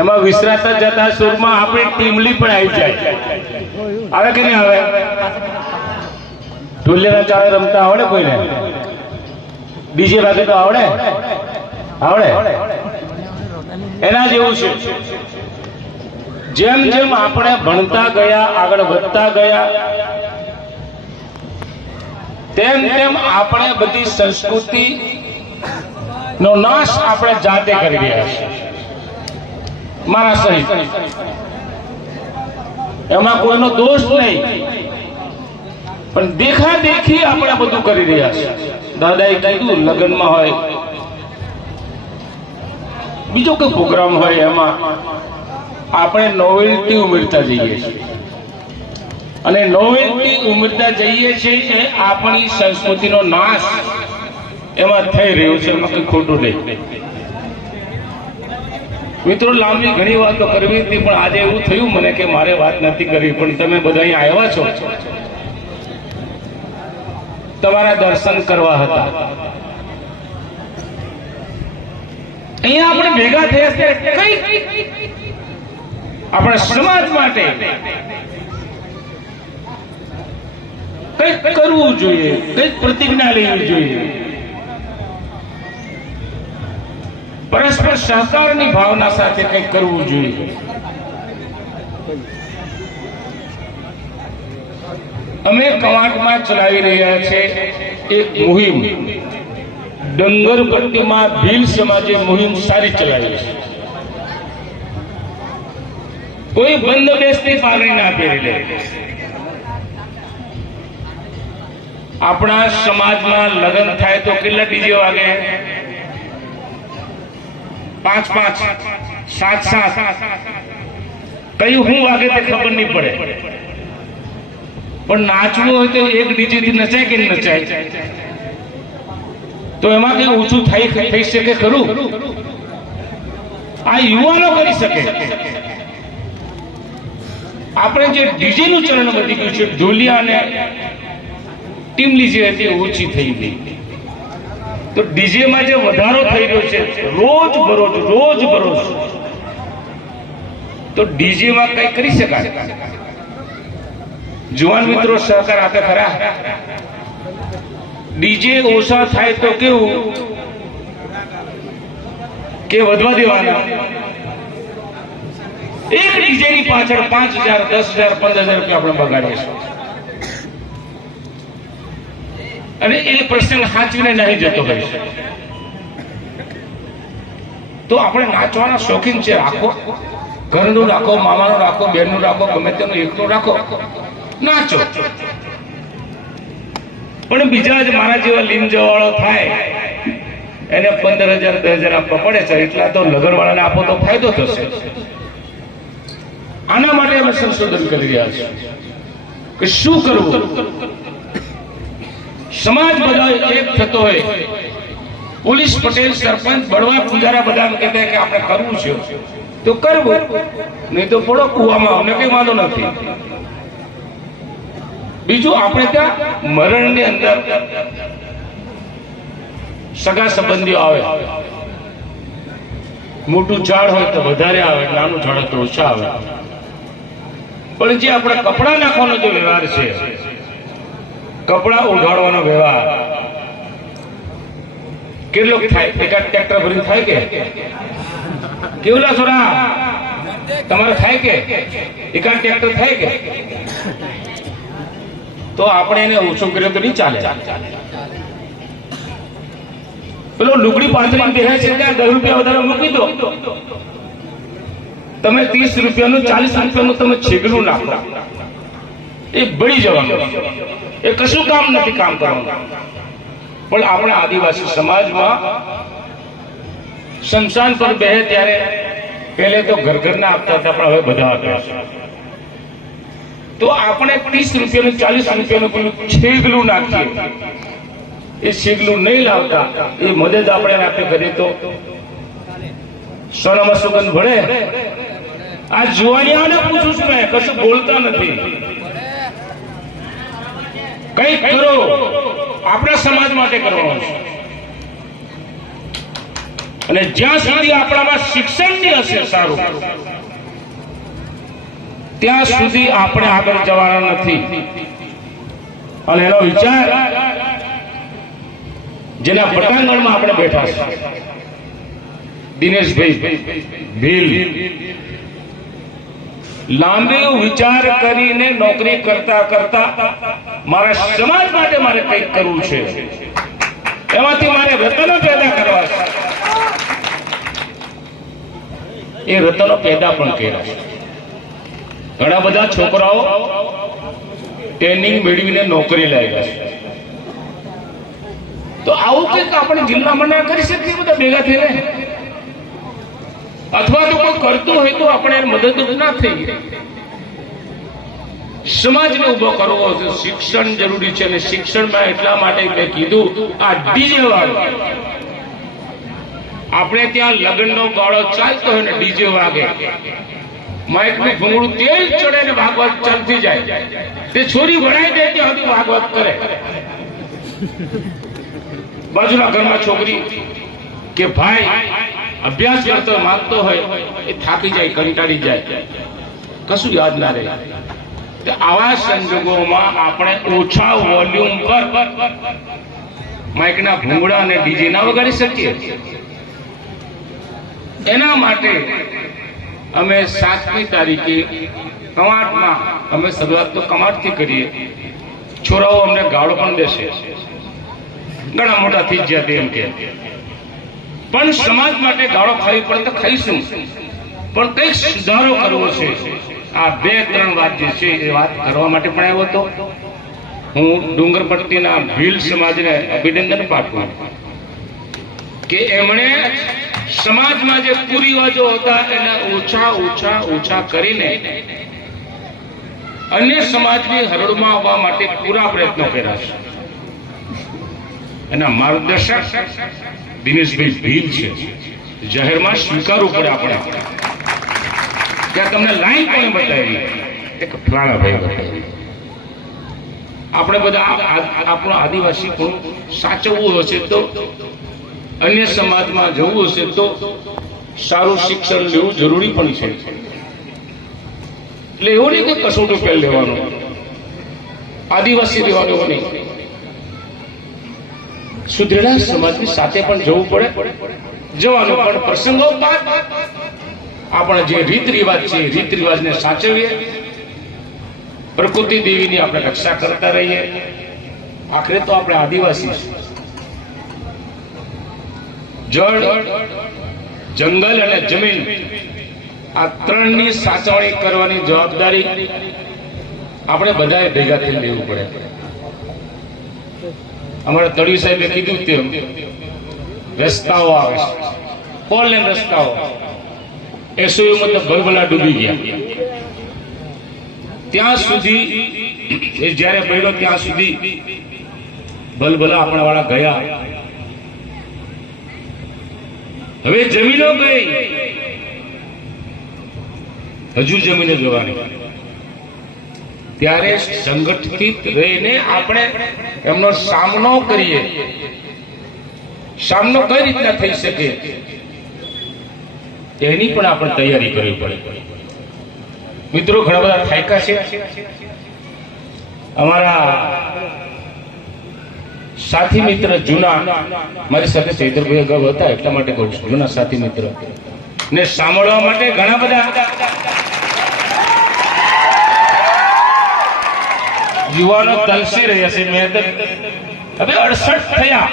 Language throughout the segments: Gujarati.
એમાં વિસરાતા જતા સુરમાં આપણે ટીમલી પણ આવી જાય. આવે કે નહીં આવે? ઢોલિયાના ચાળે રમતા આવડે કોઈને? ડીજે વાગે તો આવડે? એના જેવું છે. જેમ જેમ આપણે ભણતા ગયા, આગળ વધતા ગયા, તેમ તેમ આપણે બધી સંસ્કૃતિ નો નાશ આપણે જાતે કરી રહ્યા છીએ, મારા સહિત. એમાં કોઈનો દોષ નહીં, પણ દેખા દેખી આપણે બધું કરી રહ્યા છીએ. દાદાએ કીધું લગ્નમાં હોય, બીજો કોઈ પ્રોગ્રામ હોય, એમાં આપણે નોવેલ્ટી ઉમેરતા જઈએ છીએ. અને નોવેલ્ટી ઉમેરતા જઈએ છીએ એ આપણી સંસ્કૃતિનો નાશ એમાં થઈ રહ્યો છે. એમાં કંઈ ખોટું નહીં. મિત્રો, લાંબી ઘણી વાતો કરવી હતી, પણ આજે એવું થયું મને કે મારે વાત નથી કરવી, પણ તમે બધા અહીં આવ્યા છો, તમારા દર્શન કરવા હતા. અહીંયા આપણે ભેગા થયા છે કઈ આપણા સમાજ માટે કંઈક કરવું જોઈએ, કંઈક પ્રતિજ્ઞા લેવી જોઈએ. પરસ્પર સહકારની ભાવના સાથે કંઈક કરવું જોઈએ. અમે કવાંટમાં ચલાવી રહ્યા છે એક મુહિમ. ડંગરપટ્ટીમાં ભીલ સમાજે મુહિમ સારી ચલાવી છે. કોઈ બંદોબસ્તની પાઘડી ના પહેરી લે. આપણા સમાજમાં લગ્ન થાય તો કેટલા ડીજે વાગે? 5-5, 7-7. કઈ હું વાગે તે ખબર નહીં પડે, પણ નાચવું હોય તો એક ડીજે થી નચાય કે નહીં નચાય? તો એમાં કઈ ઓછું થઈ શકે ખરું? આ યુવાનો કરી શકે. આપણે જે ડીજે નું ચલણ વધી ગયું છે, ઢોલિયા અને ટીમલી જે હતી ઓછી થઈ ગઈ. તો ડીજે માં જે વધારો થઈ રહ્યો છે રોજ બરોજ, તો ડીજે માં કઈ કરી શકાય? જુવાન મિત્રો સહકાર આપે ખરા? ડીજે ઓછા થાય તો કેવું કે વધવા દેવાના? એક ડીજે ની પાછળ 5,000, 10,000, 15,000 રૂપિયા આપણે બગાડીશું, અને એ પ્રસંગ સાચવીને નહીં જતો હોય. તો આપણે નાચવાના શોખીન છે, રાખો. ઘરનું રાખો, મામાનું રાખો, બહેનનું રાખો, ગમે તેનું એકનું રાખો, નાચો. પણ બીજા જ મારા જેવા લીમ જવાળો થાય એને 15,000, 10,000 આપવા પડે છે, એટલા તો લગનવાળાને આપો તો ફાયદો થશે. આના માટે અમે સંશોધન કરી રહ્યા છીએ કે શું કરવું. સમાજ બધા એક થતો હોય, પોલીસ, પટેલ, સરપંચ, બળવા, પૂજારા બધા કહેતા કે આપણે કરવું છે તો કરવું, નહીં તો પડો કુવામાં. અમને કઈ વાંધો નથી. બીજું, આપણે ત્યાં મરણની અંદર સગા સંબંધીઓ આવે. મોટું ઝાડ હોય તો વધારે આવે, નાનું ઝાડ હોય તો ઓછા આવે. પણ જે આપણે કપડા નાખવાનો જે વ્યવહાર છે, કપડા ઉઘાડવાનો વ્યવહાર કેટલો થાય? એકાદ ટ્રેક્ટર ભરીને થાય કે કેવલા સોરા તમારે થાય કે એકાદ ટ્રેક્ટર થાય કે? તો આપણે એને ઓછો કર્યો તો નહીં ચાલે. પેલો લુગડી પાથરીને બેહે છે ત્યાં 10 રૂપિયા વધારે મૂકી દો, તમે 30 રૂપિયાનું 40 રૂપિયાનું તમે છીગલું નાખો, એ બળી જવાનું. એ કશું કામ નથી કામ કરવાનું. પણ આપણા આદિવાસી સમાજમાં શમશાન પર બેહે ત્યારે પહેલે તો ઘરના આપતા હતા, પણ હવે બધા આપે છે. તો આપણે 30 રૂપિયાનું 40 રૂપિયાનું પેલું છીગલું નાખીએ, એ છીગલું નહીં લાવતા, એ મદદ આપણે આપે કરીએ તો સોનામાં સુગંધ ભળે. આ જુવાનિયાને પૂછું છું મેં, કશું બોલતા નથી. કઈ કરો, આપણા સમાજ માટે કરવાનું છે. અને જ્યાં સુધી આપણામાં શિક્ષણ ની હશે સારું, ત્યાં સુધી આપણે આગળ જવાના નથી. અને એનો વિચાર જેના પટાંગણમાં આપણે બેઠા છે, દિનેશભાઈ ભીલ, લાંબી વિચાર કરીને નોકરી કરતા કરતા મારા સમાજ માટે મારે કંઈક કરવું છે, એમાંથી મારે રતનો પેદા કરવા છે. એ રતનો પેદા પણ કર્યા છે. ઘણા બધા છોકરાઓ ટ્રેનિંગ મેળવીને નોકરી લાગ્યા છે. તો આવું કંઈક આપણે જિલ્લામાં ના કરી શકીએ બધા ભેગા થઈને? અથવા તો કોઈ કરતું હોય તો આપણે મદદ ના થઈએ. સમાજને ઉભો કરવો છે, શિક્ષણ જરૂરી છે. અને શિક્ષણમાં એટલા માટે મેં કીધું, આ ડીજે વાળો, આપણે ત્યાં લગ્નનો ગાળો ચાલતો હોય ને ડીજે વાગે, માઇકનું ભૂંગળું તેલ ચડે ને ભાગવત ચાલતી જાય, તે છોરી વળાઈ દે ત્યાં સુધી ભાગવત કરે. બાજુના ઘરમાં છોકરી કે ભાઈ અભ્યાસ કરતો માંગતો હોય, એ થાકી જાય, કંટાળી જાય, કશું યાદ ના રહે. આવા સંજોગોમાં આપણે ઓછા વોલ્યુમ પર માઇકના ભૂંગળા અને ડીજે ના વગાડી શકીએ. એના માટે અમે 7મી તારીખે કવાંટમાં, અમે શરૂઆત તો કવાંટથી કરીએ. છોરાઓ અમને ગાળો પણ દેશે, ઘણા મોટા થઈ ગયા તેમ કે, પણ સમાજ માટે ગાળો ખાવી પડે તો ખાઈશું, પણ કંઈક સુધારો કરવો છે. આ 2-3 વાત જે છે એ વાત કરવા માટે પણ આવ્યો હતો. હું ડુંગરપટ્ટીના ભીલ સમાજને અભિનંદન પાઠવું કે એમણે સમાજમાં જે કુરિવાજો હતા એને ઓછા કરીને અન્ય સમાજની હરોળમાં આવવા માટે પૂરા પ્રયત્નો કર્યા છે. એના માર્ગદર્શક દિનેશભાઈ ભીલ છે. જાહેરમાં સ્વીકારવું પડે આપણે કે તમને લાઈન કોને બતાવી? એક ફલાણાભાઈ બતાવી. આપણે બધા આપણો આદિવાસી પણ સાચવવું હશે તો, અન્ય સમાજમાં જવું હશે તો સારું શિક્ષણ લેવું જરૂરી પણ છે. એટલે એવું નહીં કે કસોટો પહેલ લેવાનો, આદિવાસી લેવાનો નહીં. સુધરેલા સમાજની સાથે પણ જવું પડે, જવાનું પણ પ્રસંગોપાત આપણા જે રીત રિવાજ છે, રીત રિવાજને સાચવીએ, પ્રકૃતિ દેવીની આપણે રક્ષા કરતા રહીએ. આખરે તો આપણે આદિવાસી છીએ. જળ, જંગલ અને જમીન, આ 3ની સાચવણી કરવાની જવાબદારી આપણે બધાએ ભેગા થઈને લેવું પડે. અમારા તળિયું સાહેબે કીધું તેમ રસ્તાઓ આવે છે, 4 લેન રસ્તાઓ, એસઓયુ મતલબ ભલભલા ડૂબી ગયા. ત્યાં સુધી એ જયારે પડ્યો ત્યાં સુધી ભલભલા આપણા વાળા ગયા. હવે જમીનો ગઈ, હજુ જમીને જવાની. ત્યારે સંગઠિત રહીને આપણે એમનો સામનો કરીએ. સામનો કઈ રીતના થઈ શકે એની પણ આપણે તૈયારી કરવી પડે. મિત્રો ઘણા બધા થાયકા છે. અમારા સાથી મિત્ર જૂના, મારી સાથે ચૈતરભાઈ અગાઉ હતા એટલા માટે કહું છું, જૂના સાથી મિત્ર ને સાંભળવા માટે ઘણા બધા યુવાનો તલસી રહ્યા છે. મેં હવે 68 થયા,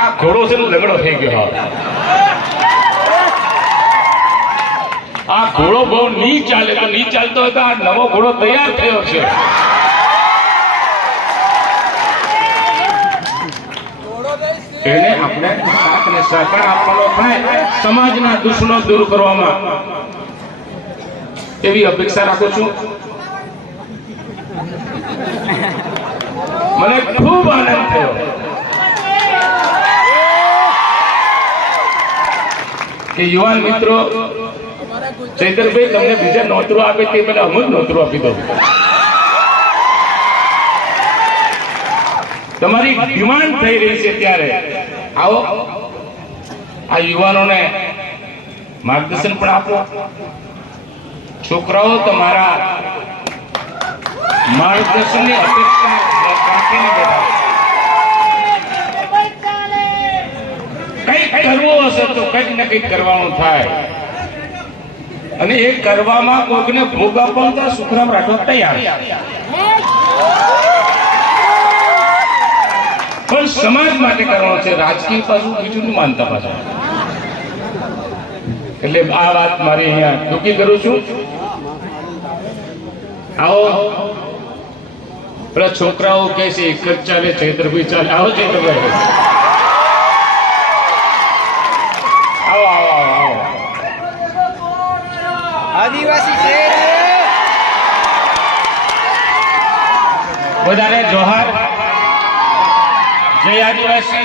આ ઘોડો છે લગડો થઈ ગયો. આ ઘોડો બહુ નહીં ચાલે, તો નહીં ચાલતો હોય તો આ નવો ઘોડો તૈયાર થયો છે. એને આપણે સાથ અને સહકાર આપવાનો થાય સમાજના દુશ્મનો દૂર કરવામાં, એવી અપેક્ષા રાખું છું. મને ખૂબ આનંદ થયો કે યુવાન મિત્રો, ચૈતરભાઈ તમને બીજા નોતરો આપે તે પેલા હું જ નોતરો આપી દઉં. તમારી ડિમાન્ડ થઈ રહી છે ત્યારે આવો. આ યુવાનોને માર્ગદર્શન પણ આપો. છોકરાઓ તમારા માર્ગદર્શનની અપેક્ષા રાખીને બેઠા કંઈક કરવું હશે તો કંઈક ને કંઈક કરવાનું થાય, અને એ કરવામાં કોઈકને ભોગ આપવા સુખરામ રાઠોડ તૈયાર, પણ સમાજ માટે કરવાનું છે, રાજકીય પાછું બીજું નહીં માનતા પાછા. એટલે આ વાત મારી અહીંયા ટૂંકી કરું છું. આવો પેલા છોકરાઓ કે છે એક જ ચાલે, ચૈત્રભાઈ ચાલે. આવો ચૈત્રભાઈ, આવો આવો આવો. આદિવાસી છે બધાને જોહાર. જય આદિવાસી.